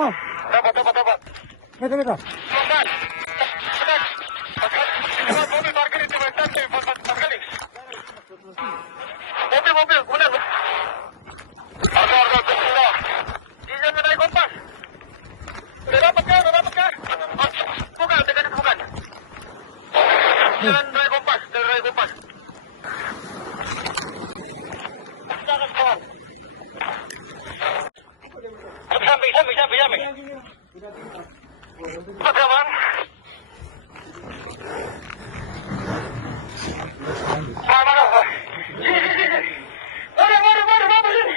Mau. Dapat. Meta. Mobil parkir itu mencantik, sekali. Mobil, benar. Harga, sudah. Izin naik kompas. Sudah dapat kah? Bukan. Jalan naik kompas. Jangan kawan. Sampai. Cepat kawan. Mana? Sini. Baru sini.